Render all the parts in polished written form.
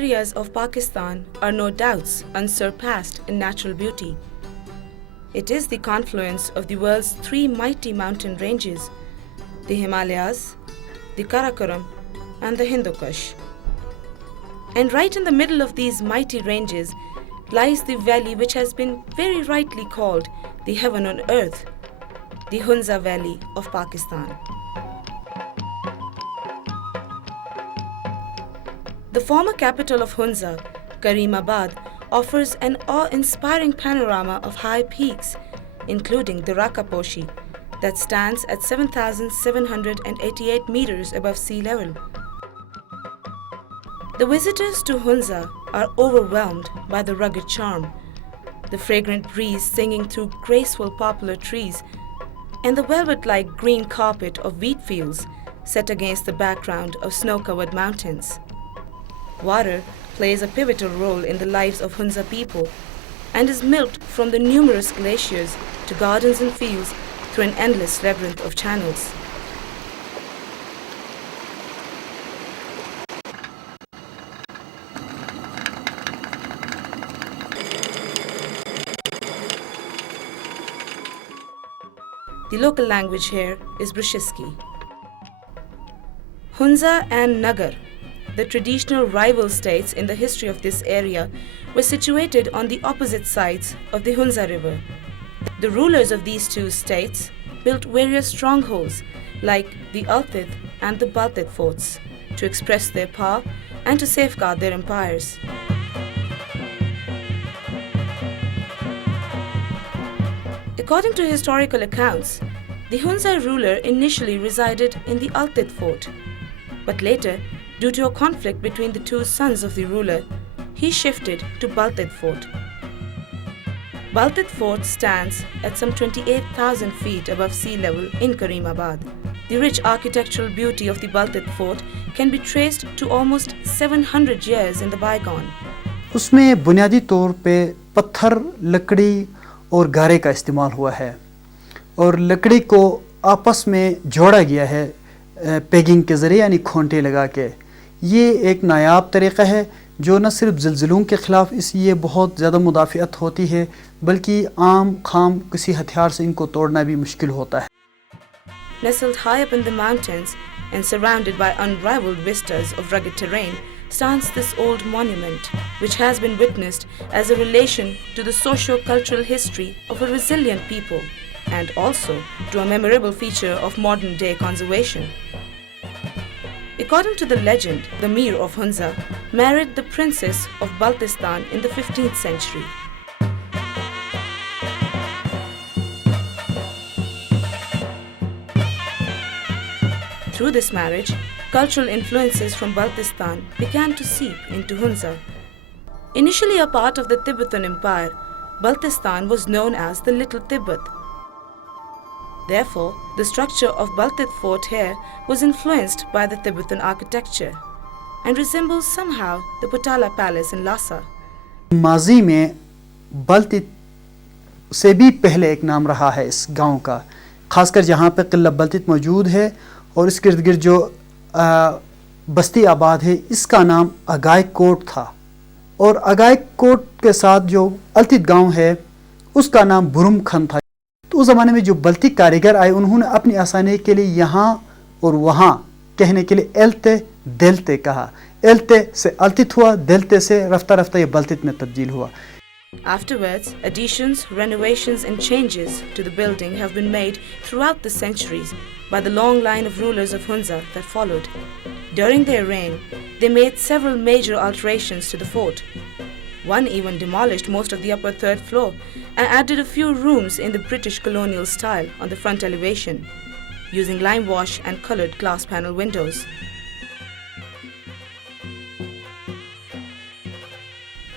areas of Pakistan are no doubts unsurpassed in natural beauty. It is the confluence of the world's three mighty mountain ranges, the Himalayas, the Karakoram, and the Hindu Kush. And right in the middle of these mighty ranges lies the valley which has been very rightly called the heaven on earth, the Hunza Valley of Pakistan. The former capital of Hunza, Karimabad, offers an awe-inspiring panorama of high peaks, including the Rakaposhi, that stands at 7,788 meters above sea level. The visitors to Hunza are overwhelmed by the rugged charm, the fragrant breeze singing through graceful poplar trees, and the velvet-like green carpet of wheat fields set against the background of snow-covered mountains. Water plays a pivotal role in the lives of Hunza people and is milked from the numerous glaciers to gardens and fields through an endless labyrinth of channels. The local language here is Brushiski. Hunza and Nagar, the traditional rival states in the history of this area, were situated on the opposite sides of the Hunza River. The rulers of these two states built various strongholds like the Baltit and the Baltit Forts to express their power and to safeguard their empires. According to historical accounts, the Hunza ruler initially resided in the Baltit Fort, but later, due to a conflict between the two sons of the ruler, he shifted to Baltit Fort. Baltit Fort stands at some 28,000 feet above sea level in Karimabad. The rich architectural beauty of the Baltit Fort can be traced to almost 700 years in the bygone. उसमें बुनियादी तौर पे पत्थर, लकड़ी और गारे का इस्तेमाल हुआ है और लकड़ी को आपस में जोड़ा गया है पेगिंग के ज़रिए यानी खोंटे लगा के। ये एक नायाब तरीक़ा है जो न सिर्फ ज़िलज़िलों के ख़िलाफ़ इसलिए बहुत ज़्यादा मुदाफ़ियत होती है बल्कि आम खाम किसी हथियार से इनको तोड़ना भी मुश्किल होता है। Nestled high up in the mountains and surrounded by unrivaled vistas of rugged terrain stands this old monument, which has been witnessed as a relation to the socio-cultural history of a resilient people and also to a memorable feature of modern-day conservation. According to the legend, the Mir of Hunza married the princess of Baltistan in the 15th century. Through this marriage, cultural influences from Baltistan began to seep into Hunza. Initially a part of the Tibetan Empire, Baltistan was known as the Little Tibet. Therefore, the structure of Baltit Fort here was influenced by the Tibetan architecture and resembles somehow the Potala Palace in Lhasa. माजी में बल्तित से भी पहले एक नाम रहा है इस गांव का, खासकर जहां पे किला बल्तित मौजूद है और इसके इर्द गिर्द जो बस्ती आबाद है इसका नाम अगाई कोट था और अगाई कोट के साथ जो अल्तित गांव है उसका नाम बुरुम खन था। तो उस ज़माने में जो बल्ती कारीगर आए उन्होंने अपनी आसानी के लिए यहाँ और वहाँ कहने के लिए एल्ते देलते कहा। एल्ते से अल्तित हुआ, देलते से रफ्ता रफ्ता ये बल्तित में तब्दील हुआ। Afterwards, additions, renovations and changes to the building have been made throughout the centuries by the long line of rulers of Hunza that followed. During their reign, they made several major alterations to the fort. One even demolished most of the upper third floor and added a few rooms in the British colonial style on the front elevation, using lime wash and colored glass panel windows.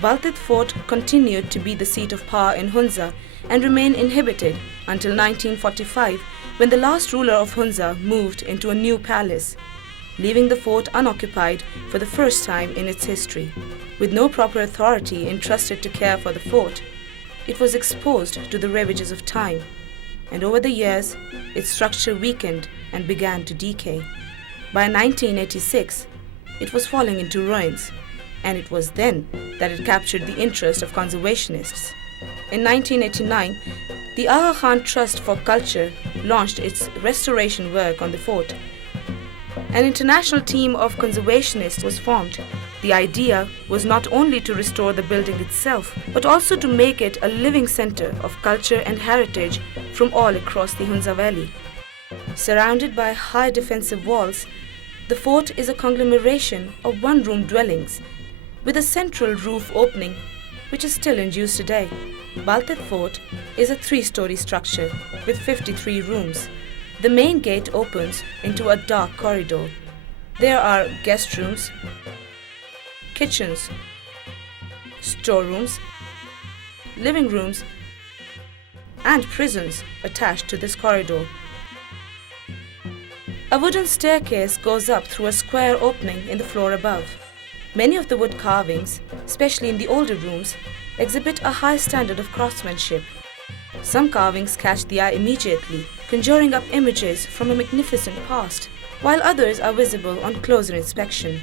Baltit Fort continued to be the seat of power in Hunza and remained inhabited until 1945, when the last ruler of Hunza moved into a new palace, leaving the fort unoccupied for the first time in its history. With no proper authority entrusted to care for the fort, it was exposed to the ravages of time, and over the years, its structure weakened and began to decay. By 1986, it was falling into ruins, and it was then that it captured the interest of conservationists. In 1989, the Aga Khan Trust for Culture launched its restoration work on the fort. An international team of conservationists was formed. The idea was not only to restore the building itself, but also to make it a living center of culture and heritage from all across the Hunza Valley. Surrounded by high defensive walls, the fort is a conglomeration of one-room dwellings with a central roof opening, which is still in use today. Baltit Fort is a 3-story structure with 53 rooms. The main gate opens into a dark corridor. There are guest rooms, kitchens, storerooms, living rooms, and prisons attached to this corridor. A wooden staircase goes up through a square opening in the floor above. Many of the wood carvings, especially in the older rooms, exhibit a high standard of craftsmanship. Some carvings catch the eye immediately, conjuring up images from a magnificent past, while others are visible on closer inspection.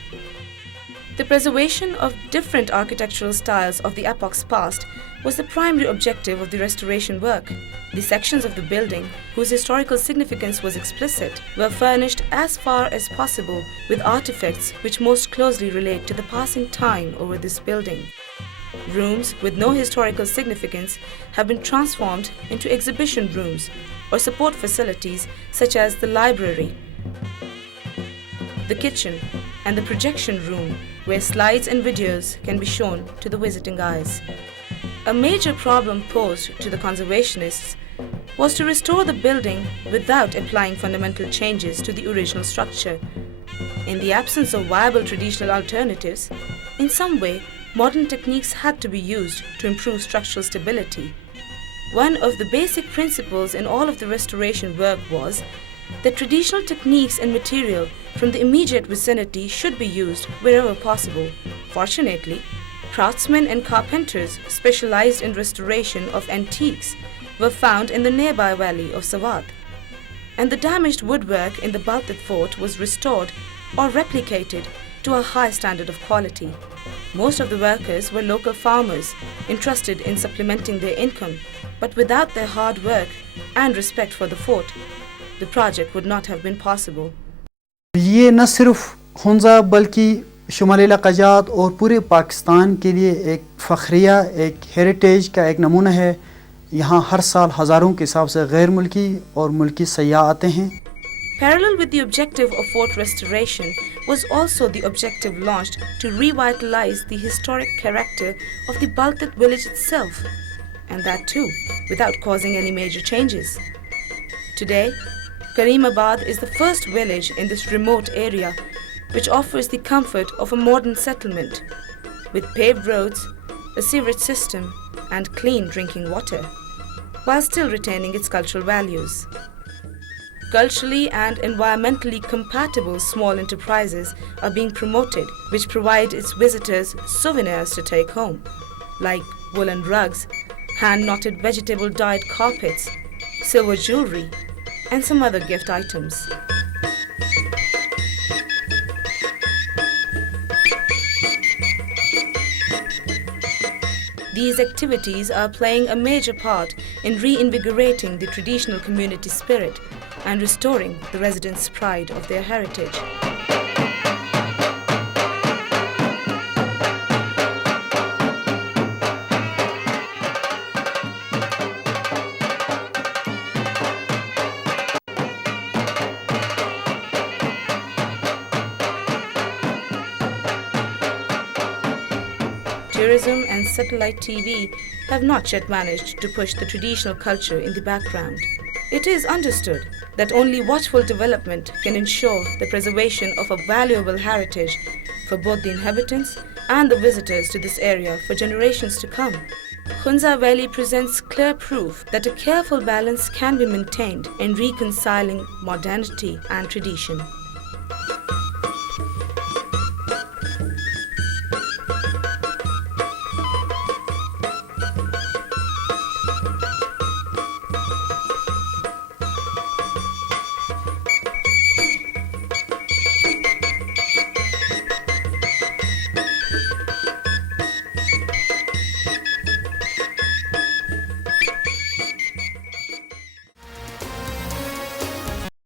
The preservation of different architectural styles of the epoch's past was the primary objective of the restoration work. The sections of the building, whose historical significance was explicit, were furnished as far as possible with artifacts which most closely relate to the passing time over this building. Rooms with no historical significance have been transformed into exhibition rooms or support facilities such as the library, the kitchen, and the projection room, where slides and videos can be shown to the visiting eyes. A major problem posed to the conservationists was to restore the building without applying fundamental changes to the original structure. In the absence of viable traditional alternatives, in some way, modern techniques had to be used to improve structural stability. One of the basic principles in all of the restoration work was that traditional techniques and material from the immediate vicinity should be used wherever possible. Fortunately, craftsmen and carpenters specialized in restoration of antiques were found in the nearby valley of Sawat, and the damaged woodwork in the Baltit Fort was restored or replicated to a high standard of quality. Most of the workers were local farmers interested in supplementing their income, but without their hard work and respect for the fort, the project would not have been possible. ये न सिर्फ हुंजा बल्कि शुमाली इलाक़ाजात और पूरे पाकिस्तान के लिए एक फ़ख्रिया, एक हेरिटेज का एक नमूना है। यहाँ हर साल हज़ारों के हिसाब से गैर मुल्की और मुल्की सयाह आते हैं। Parallel with the objective of fort restoration was also the objective launched to revitalize the historic character of the Baltit village itself, and that too without causing any major changes. Today, Karimabad is the first village in this remote area which offers the comfort of a modern settlement with paved roads, a sewerage system, and clean drinking water, while still retaining its cultural values. Culturally and environmentally compatible small enterprises are being promoted, which provide its visitors souvenirs to take home, like woolen rugs, hand-knotted vegetable dyed carpets, silver jewelry, and some other gift items. These activities are playing a major part in reinvigorating the traditional community spirit and restoring the residents' pride of their heritage. Tourism and satellite TV have not yet managed to push the traditional culture in the background. It is understood that only watchful development can ensure the preservation of a valuable heritage for both the inhabitants and the visitors to this area for generations to come. Hunza Valley presents clear proof that a careful balance can be maintained in reconciling modernity and tradition.